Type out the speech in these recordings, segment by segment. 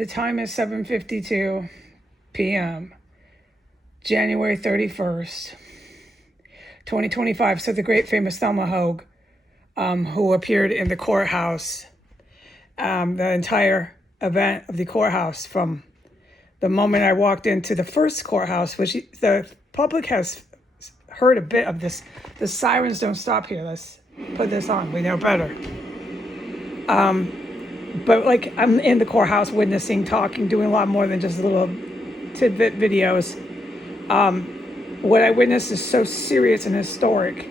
The time is 7:52 p.m., January 31st, 2025. So the great famous Thelma Hogue, who appeared in the courthouse, the entire event of the courthouse from the moment I walked into the first courthouse, which the public has heard a bit of this. The sirens don't stop here. Let's put this on. We know better. But like, I'm in the courthouse witnessing, talking, doing a lot more than just little tidbit videos. What I witnessed is so serious and historic.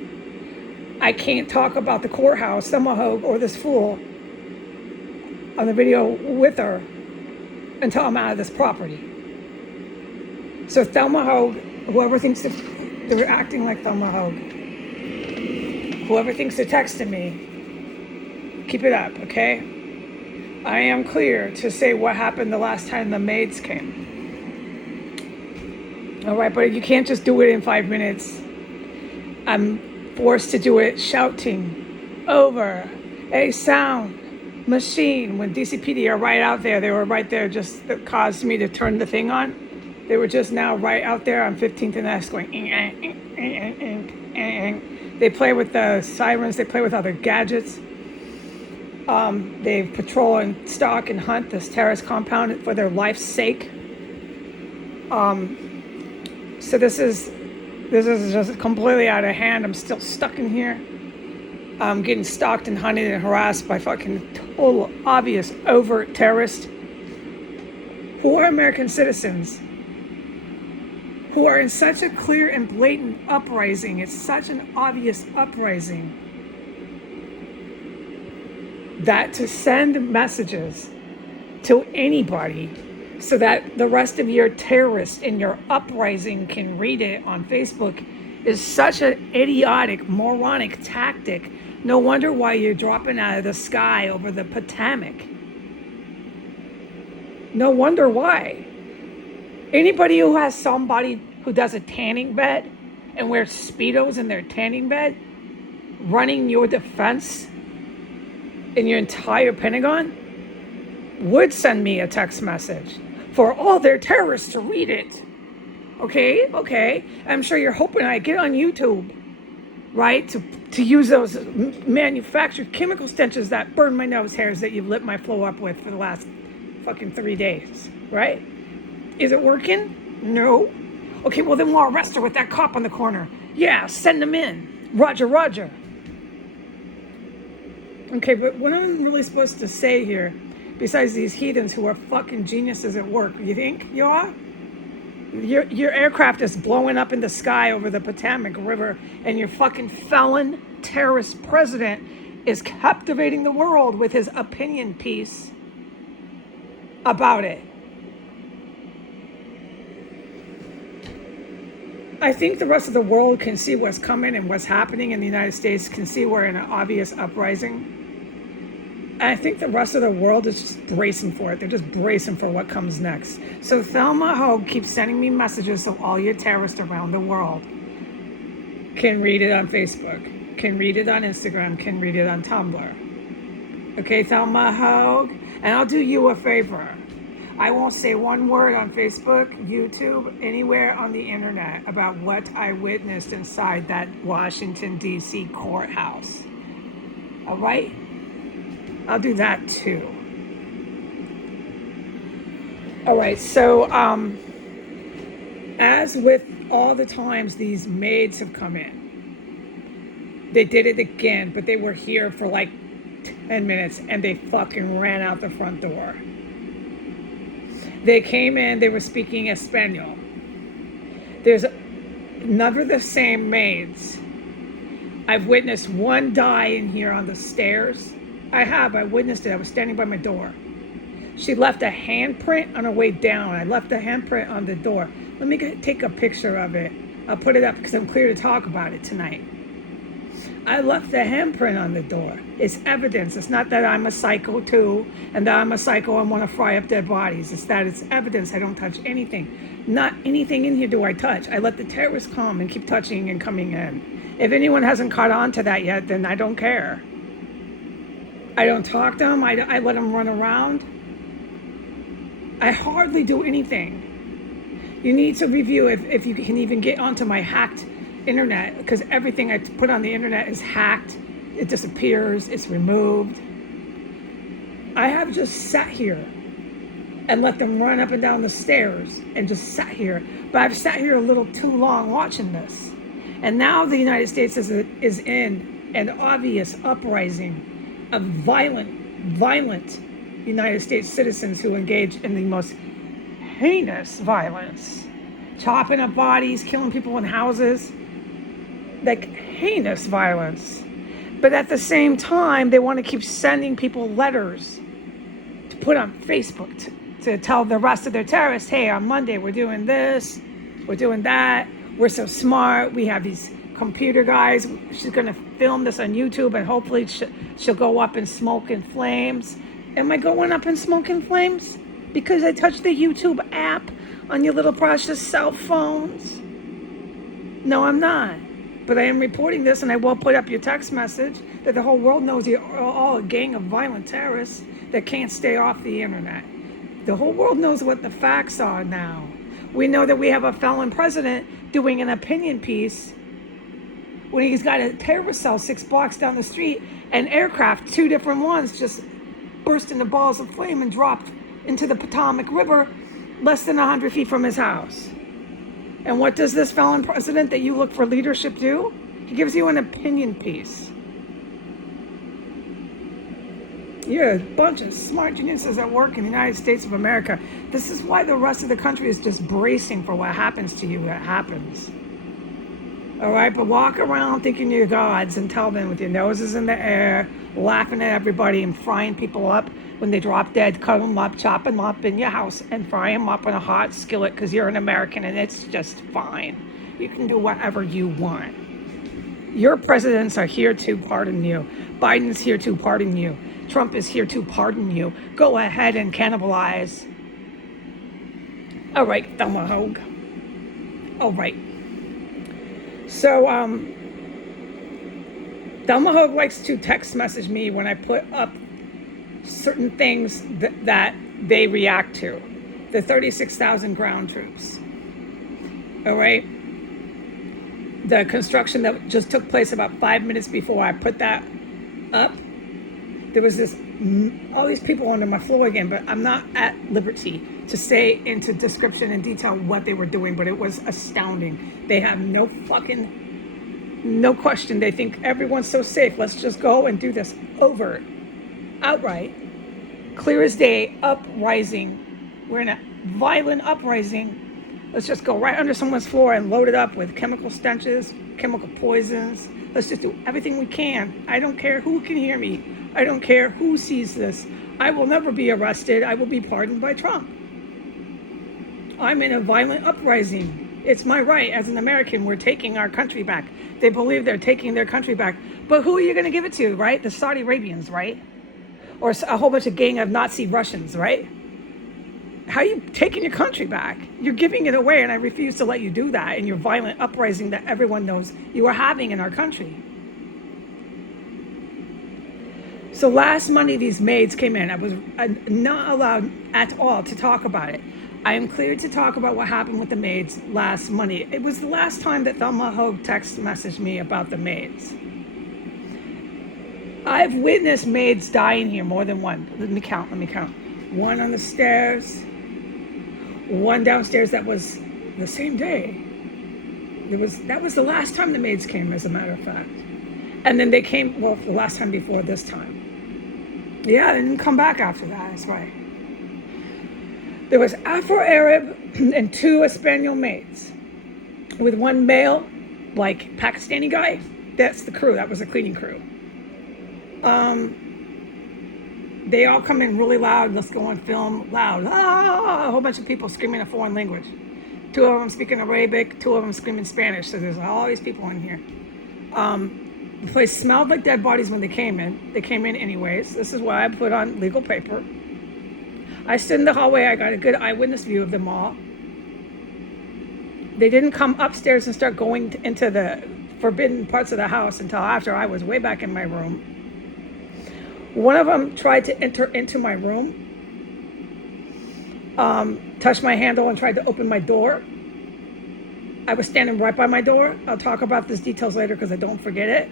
I can't talk about the courthouse, Thelma Hogue, or this fool on the video with her until I'm out of this property. So Thelma Hogue, whoever thinks they're acting like Thelma Hogue, whoever thinks they're texting me, keep it up, okay? I am clear to say what happened the last time the maids came. All right, but you can't just do it in 5 minutes. I'm forced to do it shouting over a sound machine. When DCPD are right out there, they were right there, just that caused me to turn the thing on. They were just now right out there on 15th and S going, They play with the sirens, they play with other gadgets. They patrol and stalk and hunt this terrorist compound for their life's sake. So this is just completely out of hand. I'm still stuck in here. I'm getting stalked and hunted and harassed by fucking total, obvious, overt terrorists who are American citizens, who are in such a clear and blatant uprising. It's such an obvious uprising that to send messages to anybody so that the rest of your terrorists in your uprising can read it on Facebook is such an idiotic, moronic tactic. No wonder why you're dropping out of the sky over the Potomac. No wonder why. Anybody who has somebody who does a tanning bed and wears Speedos in their tanning bed running your defense in your entire Pentagon would send me a text message for all their terrorists to read it. Okay. I'm sure you're hoping I get on YouTube, right? To use those manufactured chemical stenches that burn my nose hairs that you've lit my flow up with for the last fucking 3 days, right? Is it working? No. Okay, well then we'll arrest her with that cop on the corner. Yeah, send them in. Roger. Okay, but what I'm really supposed to say here, besides these heathens who are fucking geniuses at work, you think you are? Your aircraft is blowing up in the sky over the Potomac River, and your fucking felon terrorist president is captivating the world with his opinion piece about it. I think the rest of the world can see what's coming and what's happening in the United States, can see we're in an obvious uprising. And I think the rest of the world is just bracing for it. They're just bracing for what comes next. So Thelma Hogue keeps sending me messages so all your terrorists around the world can read it on Facebook, can read it on Instagram, can read it on Tumblr. Okay, Thelma Hogue? And I'll do you a favor. I won't say one word on Facebook, YouTube, anywhere on the internet about what I witnessed inside that Washington, D.C. courthouse. All right? I'll do that too. All right, so as with all the times these maids have come in, they did it again, but they were here for like 10 minutes and they fucking ran out the front door. They came in, they were speaking Espanol. There's never the same maids. I've witnessed one die in here on the stairs. I witnessed it. I was standing by my door. She left a handprint on her way down. I left a handprint on the door. Let me take a picture of it. I'll put it up because I'm clear to talk about it tonight. I left the handprint on the door. It's evidence. It's not that I'm a psycho too, and that I'm a psycho and want to fry up dead bodies. It's that it's evidence. I don't touch anything. Not anything in here do I touch. I let the terrorists come and keep touching and coming in. If anyone hasn't caught on to that yet, then I don't care. I don't talk to them. I let them run around. I hardly do anything. You need to review if you can even get onto my hacked internet, because everything I put on the internet is hacked. It disappears. It's removed. I have just sat here and let them run up and down the stairs and just sat here. But I've sat here a little too long watching this. And now the United States is in an obvious uprising of violent United States citizens who engage in the most heinous violence, chopping up bodies, killing people in houses, like heinous violence. But at the same time, they want to keep sending people letters to put on Facebook to tell the rest of their terrorists, hey, on Monday we're doing this, we're doing that, we're so smart, we have these computer guys, she's going to film this on YouTube and hopefully she'll go up in smoke and flames. Am I going up in smoke and flames? Because I touched the YouTube app on your little precious cell phones? No, I'm not. But I am reporting this, and I will put up your text message that the whole world knows you're all a gang of violent terrorists that can't stay off the internet. The whole world knows what the facts are now. We know that we have a felon president doing an opinion piece when he's got a terrorist cell 6 blocks down the street, and aircraft, 2 different ones, just burst into balls of flame and dropped into the Potomac River less than 100 feet from his house. And what does this felon president that you look for leadership do? He gives you an opinion piece. You're a bunch of smart geniuses at work in the United States of America. This is why the rest of the country is just bracing for what happens to you that happens. All right, but walk around thinking you're gods and tell them with your noses in the air, laughing at everybody and frying people up when they drop dead, cut them up, chop them up in your house and fry them up in a hot skillet because you're an American and it's just fine. You can do whatever you want. Your presidents are here to pardon you. Biden's here to pardon you. Trump is here to pardon you. Go ahead and cannibalize. All right, Thelma Hogue. All right. So, Thelma Hogue likes to text message me when I put up certain things that they react to. The 36,000 ground troops. All right. The construction that just took place about 5 minutes before I put that up. There was all these people under my floor again, but I'm not at liberty to say into description and detail what they were doing, but it was astounding. They have no question. They think everyone's so safe. Let's just go and do this over, outright, clear as day, uprising. We're in a violent uprising. Let's just go right under someone's floor and load it up with chemical stenches, chemical poisons. Let's just do everything we can. I don't care who can hear me. I don't care who sees this. I will never be arrested. I will be pardoned by Trump. I'm in a violent uprising. It's my right as an American. We're taking our country back. They believe they're taking their country back. But who are you going to give it to, right? The Saudi Arabians, right? Or a whole bunch of gang of Nazi Russians, right? How are you taking your country back? You're giving it away, and I refuse to let you do that in your violent uprising that everyone knows you are having in our country. So last Monday, these maids came in. I was not allowed at all to talk about it. I am cleared to talk about what happened with the maids last Monday. It was the last time that Thelma Hogue text messaged me about the maids. I've witnessed maids dying here more than one. Let me count. One on the stairs, one downstairs. That was the same day. That was the last time the maids came, as a matter of fact. And then they came, well, the last time before this time. Yeah, they didn't come back after that, that's right. There was Afro-Arab and 2 Espanol maids with one male, like Pakistani guy. That's the crew, that was the cleaning crew. They all come in really loud, let's go on film, loud. A whole bunch of people screaming a foreign language. 2 of them speaking Arabic, 2 of them screaming Spanish, so there's all these people in here. The place smelled like dead bodies when they came in. They came in anyways. This is why I put on legal paper. I stood in the hallway. I got a good eyewitness view of them all. They didn't come upstairs and start going into the forbidden parts of the house until after I was way back in my room. One of them tried to enter into my room. touched my handle and tried to open my door. I was standing right by my door. I'll talk about these details later because I don't forget it.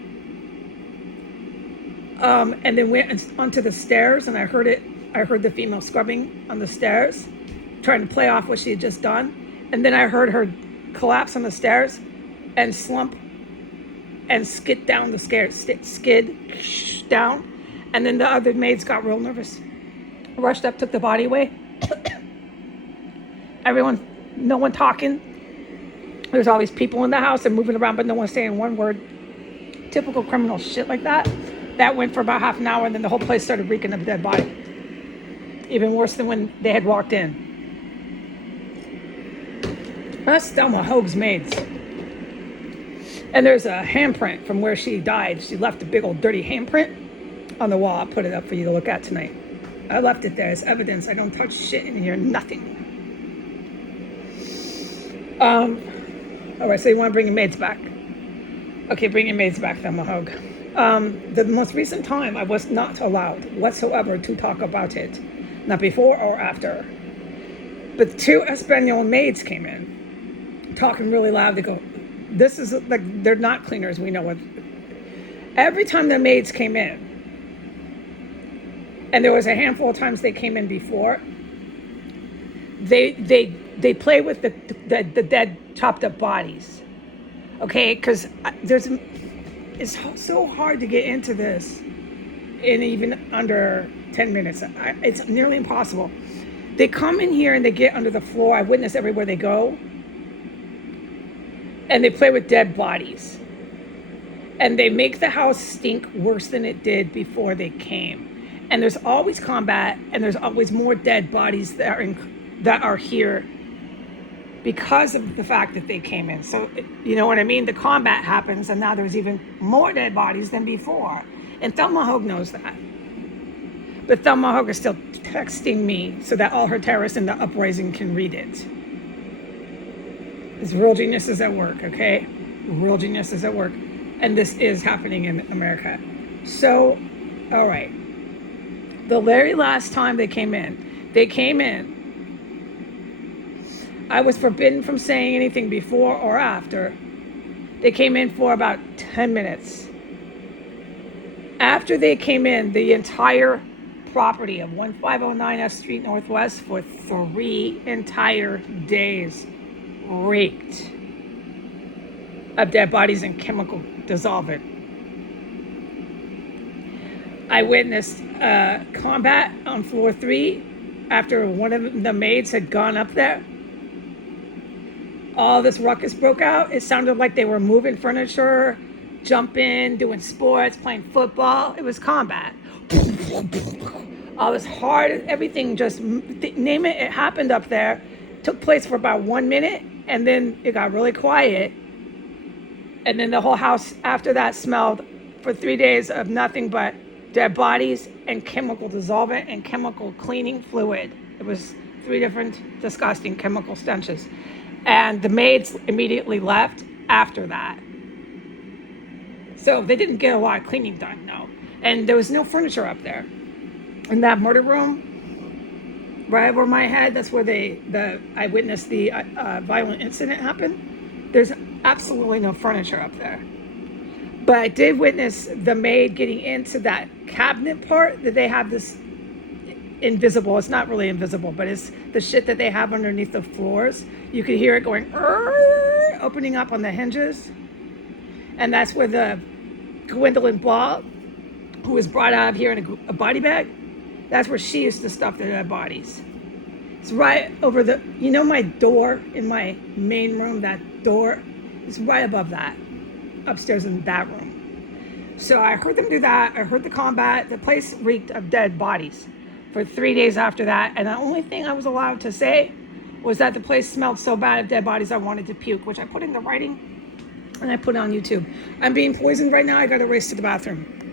And then went onto the stairs, and I heard it. I heard the female scrubbing on the stairs, trying to play off what she had just done. And then I heard her collapse on the stairs and slump and skid down the stairs, skid down. And then the other maids got real nervous, rushed up, took the body away. No one talking. There's always people in the house and moving around, but no one saying one word. Typical criminal shit like that. That went for about half an hour, and then the whole place started reeking of a dead body. Even worse than when they had walked in. That's Thelma Hoag's maids. And there's a handprint from where she died. She left a big old dirty handprint on the wall. I'll put it up for you to look at tonight. I left it there as evidence. I don't touch shit in here, nothing. All right, so you want to bring your maids back. Okay, bring your maids back, Thelma Hoag. The most recent time, I was not allowed whatsoever to talk about it. Not before or after. But two Espanol maids came in, talking really loud. They go, this is like, they're not cleaners, we know it. Every time the maids came in, and there was a handful of times they came in before, they play with the dead, chopped up bodies. Okay, because it's so hard to get into this in even under 10 minutes. It's nearly impossible. They come in here and they get under the floor. I witness everywhere they go. And they play with dead bodies. And they make the house stink worse than it did before they came. And there's always combat, and there's always more dead bodies that are here because of the fact that they came in. So, you know what I mean? The combat happens, and now there's even more dead bodies than before. And Thelma Hoag knows that. But Thelma Hoag is still texting me so that all her terrorists in the uprising can read it. It's real geniuses at work, okay? Real geniuses at work. And this is happening in America. So, all right. The very last time they came in, I was forbidden from saying anything before or after. They came in for about 10 minutes. After they came in, the entire property of 1509 S Street Northwest for 3 entire days reeked of dead bodies and chemical dissolvent. I witnessed combat on floor 3 after one of the maids had gone up there. All this ruckus broke out. It sounded like they were moving furniture, jumping, doing sports, playing football. It was combat. All this hard, everything, just name it, it happened up there. Took place for about 1 minute, and then it got really quiet. And then the whole house after that smelled for 3 days of nothing but dead bodies and chemical dissolvent and chemical cleaning fluid. It was 3 different disgusting chemical stenches. And the maids immediately left after that. So they didn't get a lot of cleaning done, no. And there was no furniture up there. In that murder room, right over my head, that's where I witnessed the violent incident happen. There's absolutely no furniture up there. But I did witness the maid getting into that cabinet part that they have this invisible, it's not really invisible, but it's the shit that they have underneath the floors. You could hear it going, opening up on the hinges. And that's where the Gwendolyn Ball, who was brought out of here in a body bag, that's where she used to stuff the dead bodies. It's right over my door in my main room, that door is right above that, upstairs in that room. So I heard them do that. I heard the combat. The place reeked of dead bodies for 3 days after that. And the only thing I was allowed to say was that the place smelled so bad of dead bodies I wanted to puke, which I put into writing and I put it on YouTube. I'm being poisoned right now. I got to race to the bathroom.